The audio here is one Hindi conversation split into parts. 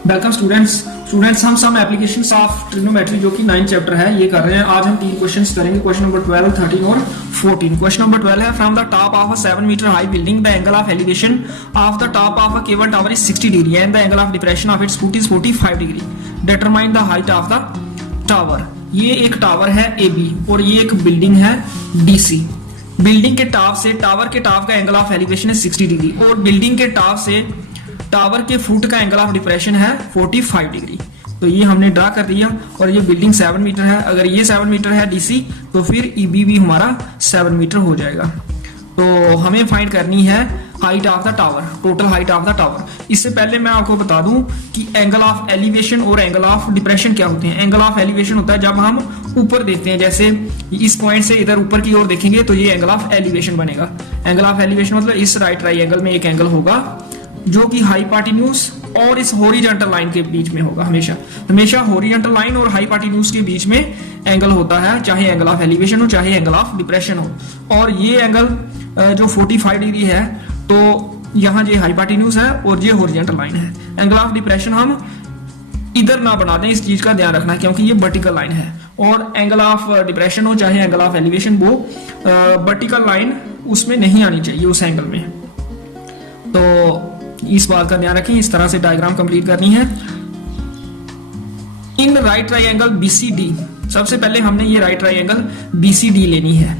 वेलकम स्टूडेंट्स हम सम एप्लीकेशंस ऑफ ट्रिग्नोमेट्री जो कि 9 चैप्टर है ये कर रहे हैं। आज हम 3 क्वेश्चंस करेंगे, क्वेश्चन नंबर 12, 13 और 14। क्वेश्चन नंबर 12 है, from the top of a 7 metre high building the angle of elevation of the top of a cable tower is 60 degree and the angle of depression of its foot is 45 degree. Determine the height of the tower. ये एक टावर है AB और ये एक बिल्डिंग है DC। बिल्डिंग के टॉप से टावर के टॉप का एंगल ऑफ एलिवेशन है 60 डिग्री और बिल्डिंग के टॉप से टावर के फुट का एंगल ऑफ डिप्रेशन है 45 डिग्री। तो ये हमने ड्रा कर दिया और ये बिल्डिंग 7 मीटर है। अगर ये 7 मीटर है DC तो फिर EB भी हमारा 7 मीटर हो जाएगा। तो हमें फाइंड करनी है height of the tower, total height of the tower. इससे पहले मैं आपको बता दूं कि एंगल ऑफ एलिवेशन और एंगल ऑफ डिप्रेशन क्या होते हैं। एंगल ऑफ एलिवेशन होता है जब हम ऊपर देखते हैं, जैसे इस पॉइंट से इधर ऊपर की ओर देखेंगे तो ये एंगल ऑफ एलिवेशन बनेगा। एंगल ऑफ एलिवेशन मतलब इस राइट ट्राइंगल में एक एंगल होगा जो कि हाइपोटेन्यूज और इस हॉरिजॉन्टल लाइन के बीच में होगा। हमेशा हॉरिजॉन्टल लाइन और हाइपोटेन्यूज के बीच में एंगल होता है, चाहे एंगल ऑफ एलिवेशन हो चाहे एंगल ऑफ डिप्रेशन हो। और ये एंगल जो 45 डिग्री है तो यहाँ ये हाइपोटेन्यूज है और ये हॉरिजॉन्टल लाइन है। एंगल ऑफ डिप्रेशन हम इधर ना बना दें, इस चीज का ध्यान रखना है क्योंकि ये वर्टिकल लाइन है। और एंगल ऑफ डिप्रेशन हो चाहे एंगल ऑफ एलिवेशन, वो वर्टिकल लाइन उसमें नहीं आनी चाहिए उस एंगल में। तो इस बात का ध्यान रखें। इस तरह से डायग्राम कंप्लीट करनी है। इन राइट ट्राइंगल BCD, सबसे पहले हमने ये राइट ट्राइंगल BCD लेनी है।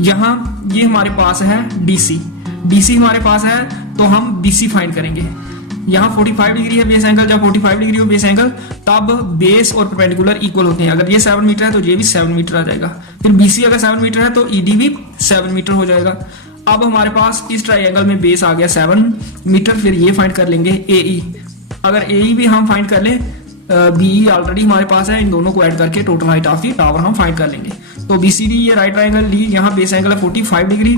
यहां ये हमारे पास है DC हमारे पास है तो हम BC फाइंड करेंगे। यहाँ 45 डिग्री है बेस एंगल। जब 45 डिग्री हो बेस एंगल तब बेस और परपेंडिकुलर इक्वल होते हैं। अगर ये 7 मीटर है तो ये भी 7 मीटर आ जाएगा। फिर BC अगर 7 मीटर है तो ED भी 7 मीटर हो जाएगा। अब हमारे पास इस ट्राइंगल में बेस आ गया 7 मीटर। फिर ये फाइंड कर लेंगे AE। अगर AE भी हम फाइंड कर ले, BE ऑलरेडी हमारे पास है, इन दोनों को ऐड करके total height of the tower हम फाइंड कर लेंगे। तो BCD ये राइट ट्राइंगल ली, यहाँ बेस एंगल है 45 डिग्री,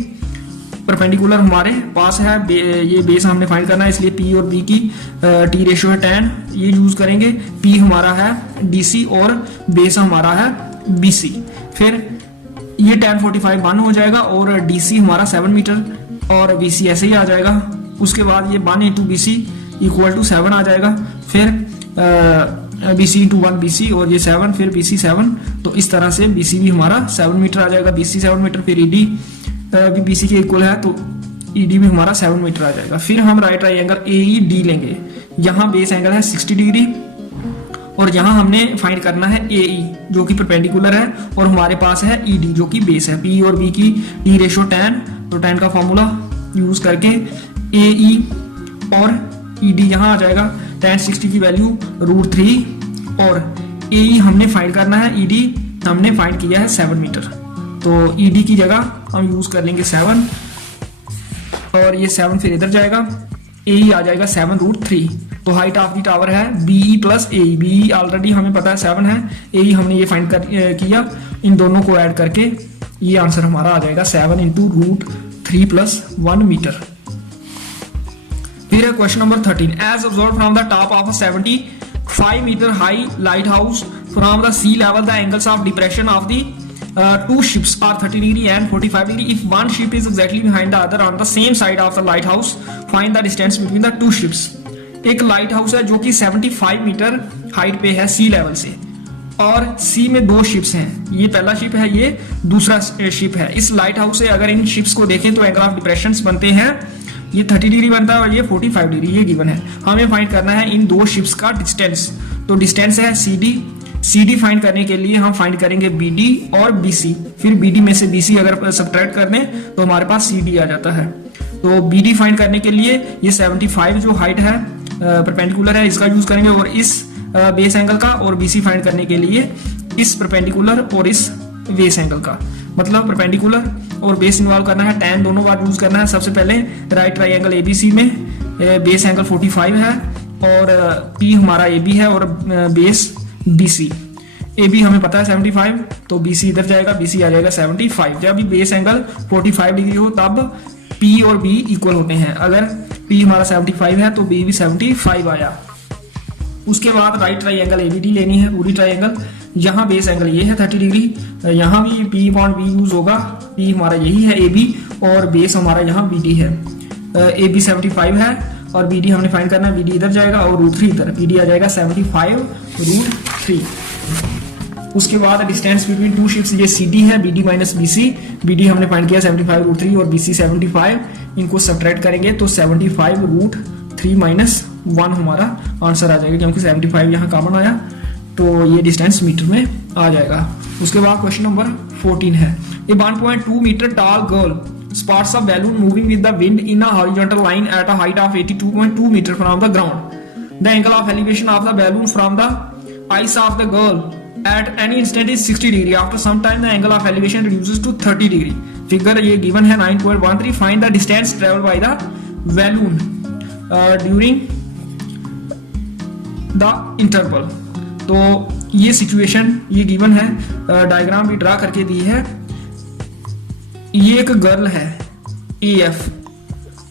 परपेंडिकुलर हमारे पास है। ये बेस हमने फाइंड करना है इसलिए P और B की T रेशियो है 10, ये यूज करेंगे। P हमारा है DC और बेस हमारा है BC। फिर ये 10 45 1 हो जाएगा और DC हमारा 7 मीटर और BC ऐसे ही आ जाएगा। उसके बाद ये 1 इंटू BC इक्वल टू 7 आ जाएगा। फिर BC इंटू 1 BC और ये 7, फिर BC 7। तो इस तरह से BC भी हमारा 7 मीटर आ जाएगा, BC 7 मीटर। फिर ED भी BC के इक्वल है तो ED भी हमारा 7 मीटर आ जाएगा। फिर हम राइट ट्राइंगल AED लेंगे। यहाँ बेस एंगल है 60 डिग्री और यहाँ हमने फाइंड करना है AE जो कि परपेंडिकुलर है और हमारे पास है ED जो कि बेस है। P और B की T रेशियो 10, तो 10 का फॉर्मूला यूज करके AE और ED यहाँ आ जाएगा। 10 60 की वैल्यू √3 और AE हमने फाइंड करना है, ED हमने फाइंड किया है 7 मीटर। तो ED की जगह हम यूज कर लेंगे 7 और ये 7 फिर इधर जाएगा, AE आ जाएगा 7√3। तो हाइट ऑफ द टावर है BE plus AE। BE already हमें पता है 7 है, AE हमने ये फाइंड किया। इन दोनों को ऐड करके ये आंसर हमारा आ जाएगा 7 इंटू √3 प्लस 1 मीटर। फिर है question number 13, as observe from the top of 75 metre high light house from the sea level the angles of depression of the two ships are 30 degree and 45 degree. If one ship is exactly behind the other on the same side of the lighthouse, find the distance between the two ships. एक लाइट हाउस है जो कि 75 मीटर हाइट पे है सी लेवल से और सी में 2 शिप्स हैं। ये पहला शिप है, ये दूसरा शिप है। इस लाइट हाउस से अगर इन शिप्स को देखें तो एंगल ऑफ डिप्रेशन बनते हैं, ये 30 डिग्री बनता है और ये 45 डिग्री, ये गिवन है। हमें फाइंड करना है इन 2 शिप्स का डिस्टेंस। तो डिस्टेंस है CD फाइंड करने के लिए हम फाइंड करेंगे BD और BC। फिर BD में से BC अगर सब्ट्रैक्ट कर दें तो हमारे पास CD आ जाता है। तो BD फाइंड करने के लिए ये 75 जो हाइट है परपेंडिकुलर है, इसका यूज करेंगे और इस बेस एंगल का, और BC फाइंड करने के लिए इस परपेंडिकुलर और इस बेस एंगल का। मतलब परपेंडिकुलर और बेस इन्वॉल्व करना है, tan दोनों बार यूज करना है। सबसे पहले राइट ट्राइंगल ABC में बेस एंगल 45 है और P हमारा AB है और बेस BC। AB हमें पता है 75, तो BC इधर जाएगा, BC आ जाएगा 75। जब भी बेस एंगल 45 डिग्री हो तब P और B इक्वल होते हैं। अगर P हमारा 75 है तो B भी 75 आया। उसके बाद राइट ट्राइंगल ABD लेनी है, पूरी ट्राइंगल। यहाँ बेस एंगल ये है 30 डिग्री, यहाँ भी P/B यूज होगा। P हमारा यही है AB और बेस हमारा यहाँ BD है। AB 75 है और BD हमने फाइंड करना है। BD इधर जाएगा और √3 इधर, BD आ जाएगा 75√3। उसके बाद डिस्टेंस बिटवीन टू शिप्स ये CD है, BD माइनस BC। BD हमने फाइंड किया 75√3 और BC 75, इनको सब्ट्रैक्ट करेंगे तो 75√3 माइनस 1 हमारा आंसर आ जाएगा, क्योंकि 75 यहाँ कॉमन आया तो ये डिस्टेंस मीटर में आ जाएगा। उसके बाद क्वेश्चन नंबर 14 है, a 1.2 metre tall girl spots a balloon moving with the wind in a horizontal line at a height of 82.2 meter from the ground. The angle of elevation of the balloon from the eyes of the girl at any instant is 60 degree. After some time the angle of elevation reduces to 30 degree. Figure ये given है 9.13. Find the distance traveled by the balloon during the interval. तो ये सिचुएशन ये गिवन है, डायग्राम भी ड्रा करके दी है। ये एक गर्ल है AF,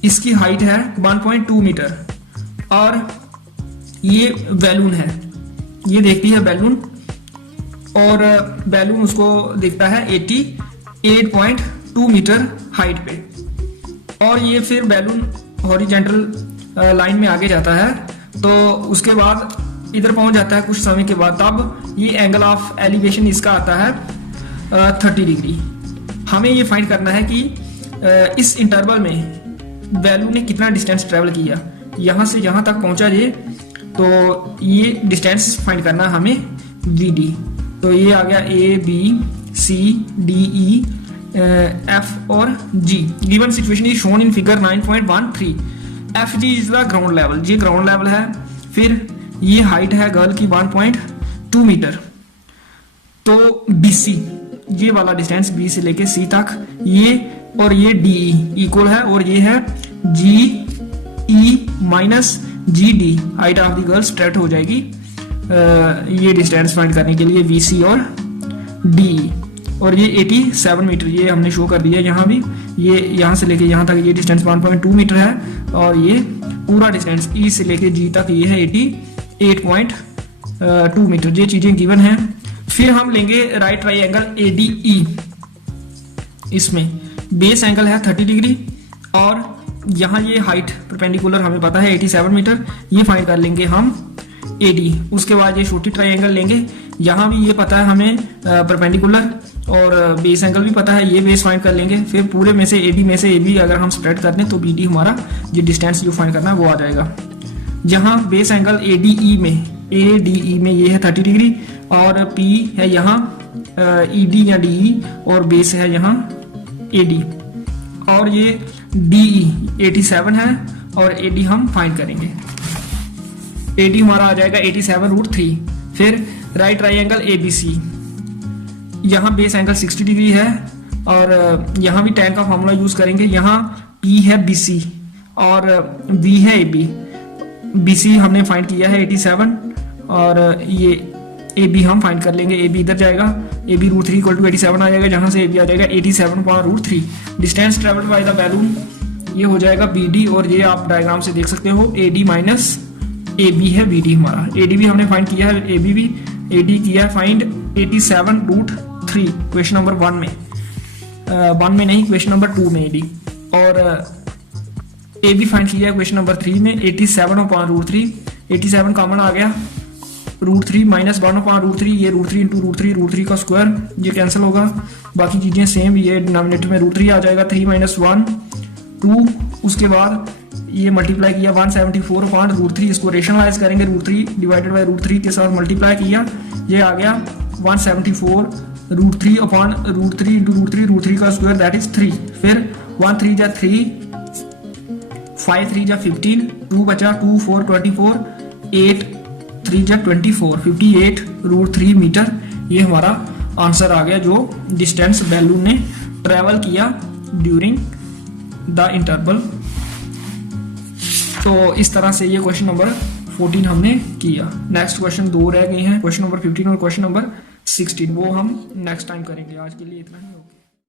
इसकी हाइट है 1.2 मीटर और ये बैलून है, ये देखती है बैलून और बैलून उसको देखता है 88.2 मीटर हाइट पे और ये फिर बैलून हॉरिजॉन्टल लाइन में आगे जाता है। तो उसके बाद इधर पहुंच जाता है कुछ समय के बाद, तब ये एंगल ऑफ एलिवेशन इसका आता है 30 डिग्री। हमें ये फाइंड करना है कि इस इंटरवल में बैलून ने कितना डिस्टेंस ट्रेवल किया, यहाँ से यहाँ तक पहुंचा ये, तो ये डिस्टेंस फाइंड करना है हमें VD। तो ये आ गया A B C D E F और G। Given situation is shown in figure 9.13। FG is the ground level, ये ग्राउंड लेवल है। फिर ये हाइट है गर्ल की 1.2 मीटर। तो BC ये वाला डिस्टेंस B से लेके C तक, ये और ये DE इक्वल है और ये है GE minus GD, height of the girl straight हो जाएगी ये डिस्टेंस फाइंड करने के लिए VC और DE। और ये 87 मीटर ये हमने शो कर दिया यहाँ भी, ये यहाँ से लेके यहाँ तक ये डिस्टेंस 1.2 मीटर है और ये पूरा डिस्टेंस E से लेके G तक ये है 88.2 मीटर। ये चीजें गिवन हैं। फिर हम लेंगे राइट ट्राइंगल ADE। इसमें बेस एंगल है 30 डिग्री और यहाँ ये हाइट परपेंडिकुलर हमें पता है 87 मीटर, ये फाइंड कर लेंगे हम AD। उसके बाद ये छोटी ट्राइंगल लेंगे, यहाँ भी ये पता है हमें परपेंडिकुलर और बेस एंगल भी पता है, ये बेस फाइंड कर लेंगे। फिर पूरे में से AD में से AB अगर हम स्प्रेड कर दें तो BD हमारा ये डिस्टेंस जो फाइंड करना है वो आ जाएगा। जहाँ बेस एंगल ADE में ये है 30 डिग्री और P है यहाँ ED या DE और बेस है यहाँ AD और ये DE 87 है और AD हम फाइंड करेंगे। AD हमारा आ जाएगा 87√3। फिर राइट ट्राइंगल ABC, यहाँ बेस एंगल 60 डिग्री है और यहाँ भी tan का फॉर्मूला यूज करेंगे। यहाँ P है BC और B है AB। BC हमने फाइंड किया है 87 और ये AB हम फाइंड कर लेंगे। AB इधर जाएगा, AB √3 इक्वल टू 87 आ जाएगा, जहां से AB आ जाएगा 87/√3। Distance travelled by the balloon ये हो जाएगा BD और ये आप डायग्राम से देख सकते हो AD माइनस AB है BD हमारा। AD भी हमने फाइंड किया है, AB भी AD किया है फाइंड 87√3 क्वेश्चन नंबर 1 में, 1 में नहीं क्वेश्चन नंबर 2 में AD और AB फाइंड किया है क्वेश्चन नंबर 3 में 87/√3। 87 कॉमन आ गया, √3 माइनस 1/√3, ये √3 इंटू √3 का स्क्वायर ये कैंसिल होगा, बाकी चीजें सेम, ये डिनोमिनेटर में √3 आ जाएगा, 3 माइनस 1 2। उसके बाद ये मल्टीप्लाई किया 174/√3, इसको रेशनलाइज करेंगे, √3 डिवाइडेड बाय √3 के साथ मल्टीप्लाई किया, ये आ गया 174√3/√3 इंटू √3 का स्क्वायर दैट इज 3। फिर 1 3 जा 3, 5 3 जा 15, 2 बचा 2 4 24, 8 3 जा 24, 58√3 मीटर ये हमारा आंसर आ गया जो डिस्टेंस बैलून ने ट्रेवल किया ड्यूरिंग द इंटरवल। तो इस तरह से ये क्वेश्चन नंबर 14 हमने किया। नेक्स्ट क्वेश्चन 2 रह गए हैं, क्वेश्चन नंबर 15 और क्वेश्चन नंबर 16, वो हम नेक्स्ट टाइम करेंगे। आज के लिए इतना ही होगा।